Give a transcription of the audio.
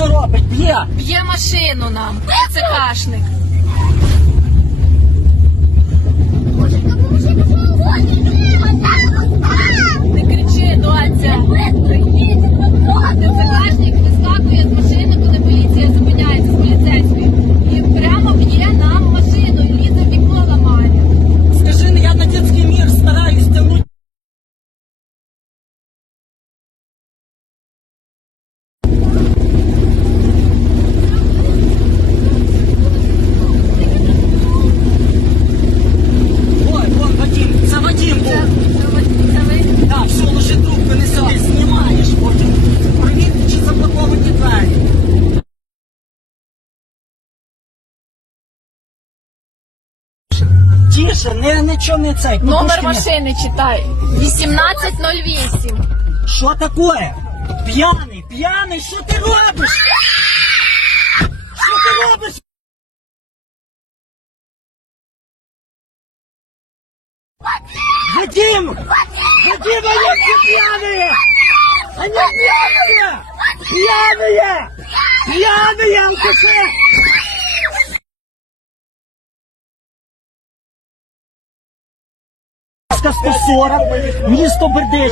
Що робить, б'є. Б'є машину нам. Це кашник. Тише, не, нічого не цей. Номер подушки не- машини читай. 1808. Що таке? П'яний, п'яний, що ти робиш? Що ти робиш? Вадим! Вадим, они все пьяные! Они пьяные! Пьяные! Пьяные, алкаши! Ска 140, місто Бердич.